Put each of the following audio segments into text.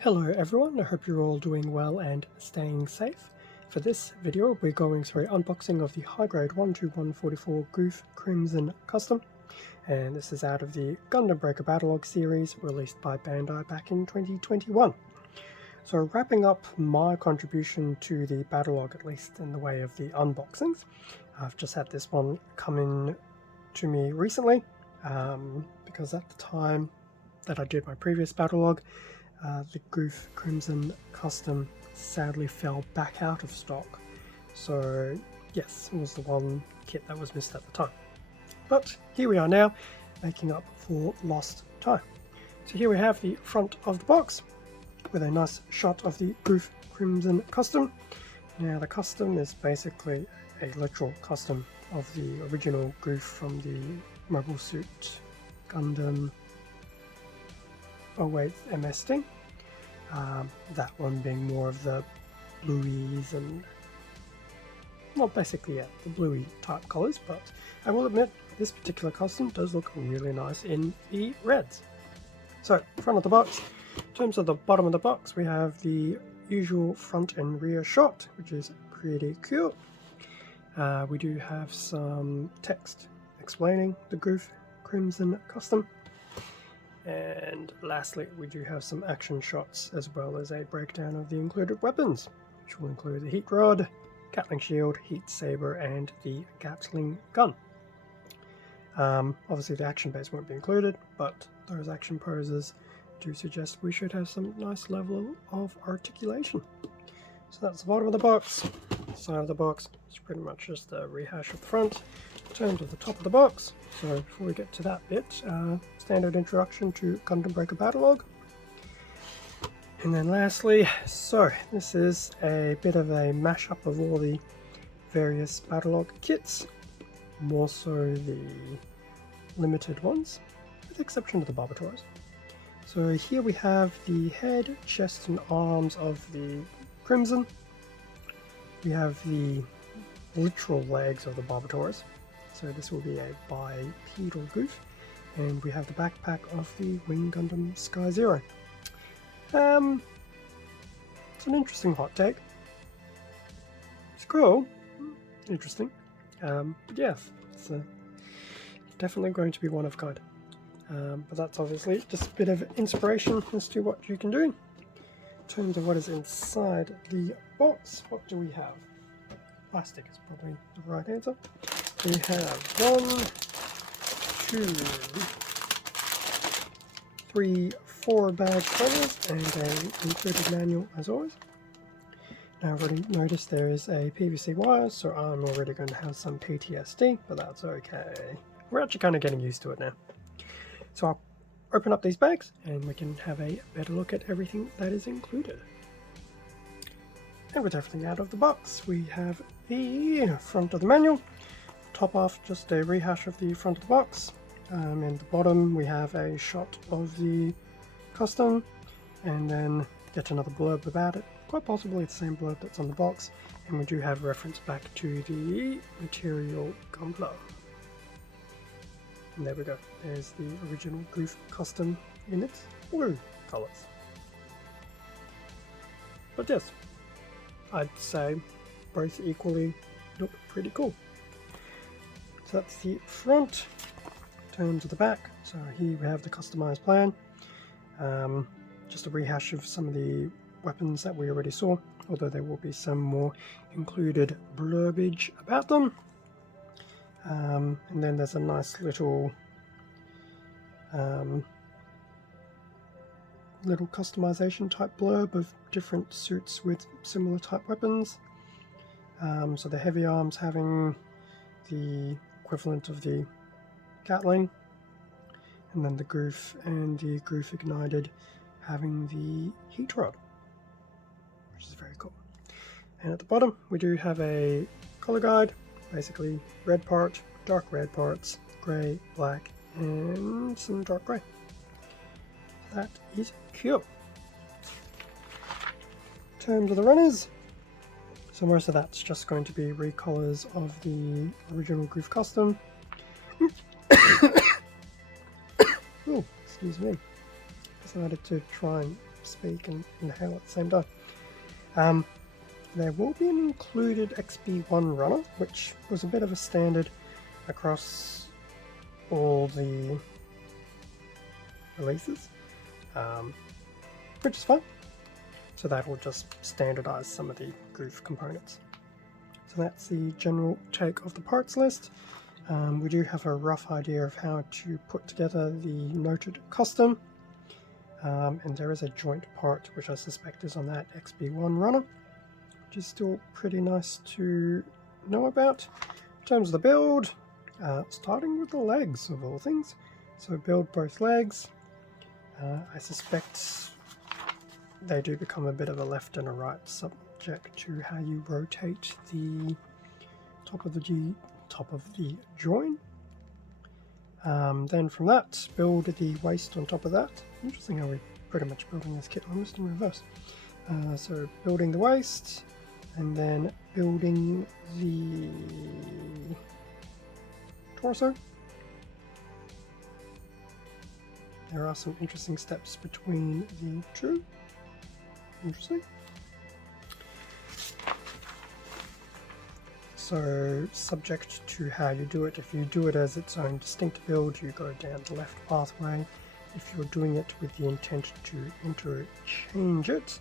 Hello everyone, I hope you're all doing well and staying safe. For this video we're going through an unboxing of the high grade 12144 Gouf Crimson Custom, and this is out of the Gundam Breaker Battlogue series released by Bandai back in 2021. So wrapping up my contribution to the Battlogue, at least in the way of the unboxings, I've just had this one come in to me recently, because at the time that I did my previous Battlogue, the Gouf Crimson Custom sadly fell back out of stock. So yes, it was the one kit that was missed at the time. But here we are now, making up for lost time. So here we have the front of the box with a nice shot of the Gouf Crimson Custom. Now the custom is basically a literal custom of the original Gouf from the Mobile Suit Gundam 08th MST. That one being more of the bluies and, well, basically, yeah, the bluey type colours, but I will admit this particular custom does look really nice in the reds. So, front of the box. In terms of the bottom of the box, we have the usual front and rear shot, which is pretty cool. We do have some text explaining the Gouf Crimson Custom. And lastly, we do have some action shots as well as a breakdown of the included weapons, which will include the heat rod, Gatling shield, heat saber, and the Gatling gun. Obviously the action base won't be included, but those action poses do suggest we should have some nice level of articulation. So that's the bottom of the box. Side of the box is pretty much just a rehash of the front. In terms of the top of the box, so before we get to that bit, standard introduction to Gundam Breaker Battlogue. And then lastly, so this is a bit of a mashup of all the various Battlogue kits, more so the limited ones, with the exception of the Barbatoras. So here we have the head, chest and arms of the Crimson. We have the literal legs of the Barbatoras. So this will be a bipedal Gouf, and we have the backpack of the Wing Gundam Sky Zero. It's an interesting hot take. It's cool, interesting, but yes, it's definitely going to be one of a kind. But that's obviously just a bit of inspiration as to what you can do. In terms of what is inside the box, what do we have? Plastic is probably the right answer. We have 1, 2, 3, 4 badge covers and an included manual as always. Now I've already noticed there is a PVC wire, so I'm already going to have some PTSD, but that's okay. We're actually kind of getting used to it now. So I'll open up these bags and we can have a better look at everything that is included. And with everything out of the box, we have the front of the manual. Top off, just a rehash of the front of the box. And the bottom, we have a shot of the custom, and then get another blurb about it. Quite possibly the same blurb that's on the box. And we do have reference back to the material Gunpla. And there we go. There's the original Gouf custom in its blue colours. But yes, I'd say both equally look pretty cool. So that's the front. In terms of the back, so here we have the customized plan. Just a rehash of some of the weapons that we already saw, although there will be some more included blurbage about them. And then there's a nice little customization type blurb of different suits with similar type weapons. So the heavy arms having the equivalent of the Gatling, and then the Gouf and the Gouf Ignited having the heat rod, which is very cool. And at the bottom we do have a color guide, basically red part, dark red parts, grey, black, and some dark grey. That is cool. In terms of the runners, so most of that's just going to be recolors of the original Gouf custom. Oh, excuse me. Decided to try and speak, and inhale at the same time. There will be an included XB1 runner, which was a bit of a standard across all the releases, which is fine. So that will just standardize some of the Gouf components. So that's the general take of the parts list. We do have a rough idea of how to put together the noted custom, and there is a joint part which I suspect is on that XB1 runner, which is still pretty nice to know about. In terms of the build, starting with the legs of all things. So build both legs. I suspect they do become a bit of a left and a right subject to how you rotate the top of the join. Then from that, build the waist on top of that. Interesting how we're pretty much building this kit almost in reverse. So building the waist, and then building the torso. There are some interesting steps between the two. Interesting. So subject to how you do it. If you do it as its own distinct build, you go down the left pathway. If you're doing it with the intent to interchange it,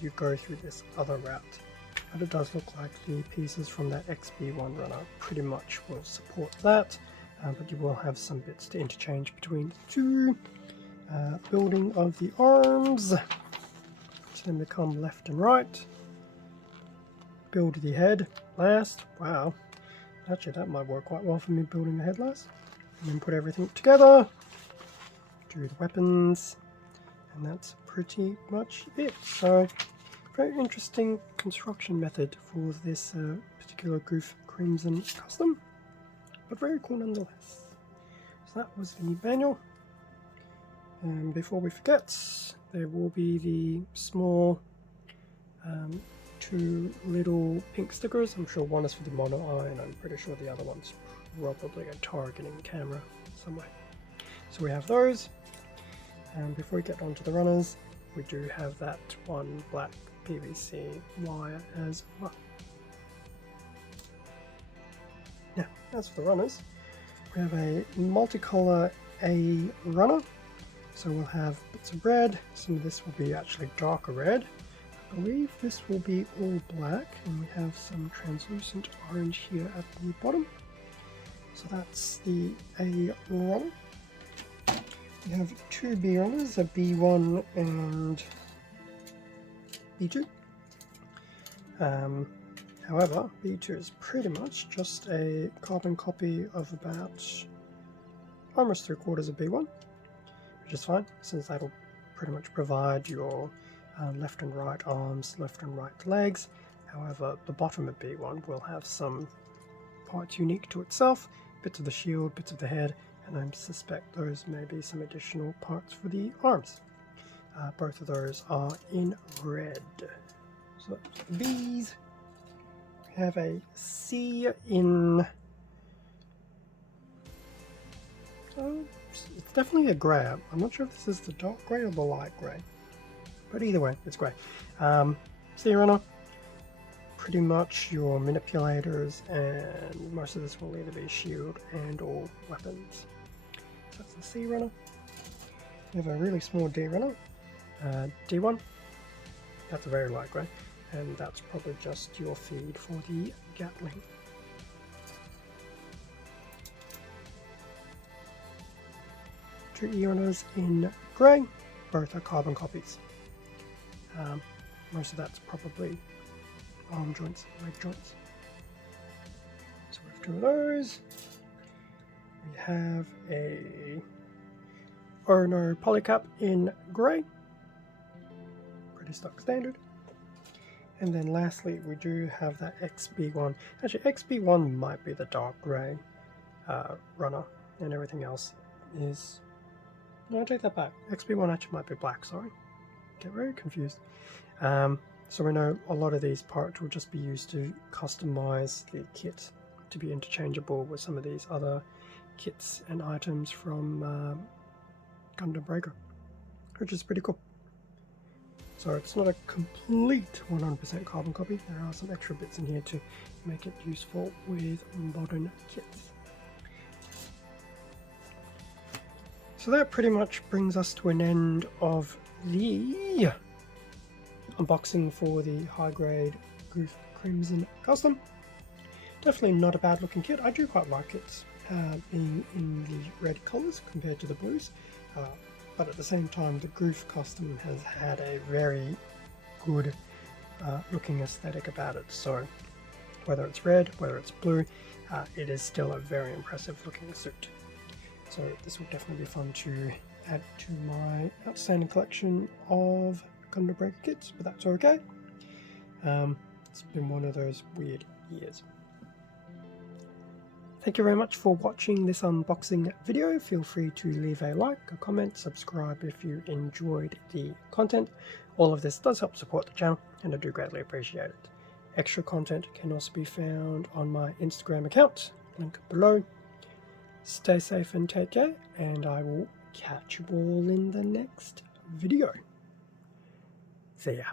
you go through this other route. But it does look like the pieces from that XB1 runner pretty much will support that, but you will have some bits to interchange between the two. Building of the arms, which then become left and right. Build the head last. Wow, actually that might work quite well for me, building the head last. And then put everything together. Do the weapons, and that's pretty much it. So very interesting construction method for this particular Gouf Crimson custom, but very cool nonetheless. So that was the manual. And before we forget, there will be the small two little pink stickers. I'm sure one is for the mono eye, and I'm pretty sure the other one's probably a targeting camera somewhere. So we have those. And before we get onto the runners, we do have that one black PVC wire as well. Now, as for the runners, we have a multicolor A runner. So we'll have bits of red. Some of this will be actually darker red. I believe this will be all black, and we have some translucent orange here at the bottom. So that's the A runner. We have two B runners, a B1 and B2. However, B2 is pretty much just a carbon copy of about almost 3/4 of B1, which is fine, since that'll pretty much provide your left and right arms, left and right legs. However, the bottom of B1 will have some parts unique to itself, bits of the shield, bits of the head, and I suspect those may be some additional parts for the arms. Both of those are in red. So that's the B's. We have a C in... it's definitely a grey. I'm not sure if this is the dark grey or the light grey, but either way, it's grey. C runner, pretty much your manipulators, and most of this will either be shield and or weapons. So that's the C runner. We have a really small D runner, D1. That's a very light grey, and that's probably just your feed for the Gatling. Two E runners in grey, both are carbon copies. Most of that's probably arm joints, leg joints. So we have two of those. We have a Orono polycap in grey, pretty stock standard. And then lastly, we do have that XB1. Actually, XB1 might be the dark grey runner, and everything else is... No, I take that back. XB1 actually might be black, sorry. Get very confused. So we know a lot of these parts will just be used to customize the kit to be interchangeable with some of these other kits and items from Gundam Breaker, which is pretty cool. So it's not a complete 100% carbon copy. There are some extra bits in here to make it useful with modern kits. So that pretty much brings us to an end of the unboxing for the high grade Gouf Crimson Custom. Definitely not a bad looking kit. I do quite like it being in the red colours compared to the blues, but at the same time the Gouf Custom has had a very good looking aesthetic about it. So whether it's red, whether it's blue, it is still a very impressive looking suit. So this will definitely be fun to add to my outstanding collection of Gundam Breaker kits, but that's okay. It's been one of those weird years. Thank you very much for watching this unboxing video. Feel free to leave a like, a comment, subscribe if you enjoyed the content. All of this does help support the channel, and I do greatly appreciate it. Extra content can also be found on my Instagram account, link below. Stay safe and take care, and I will catch you all in the next video. See ya.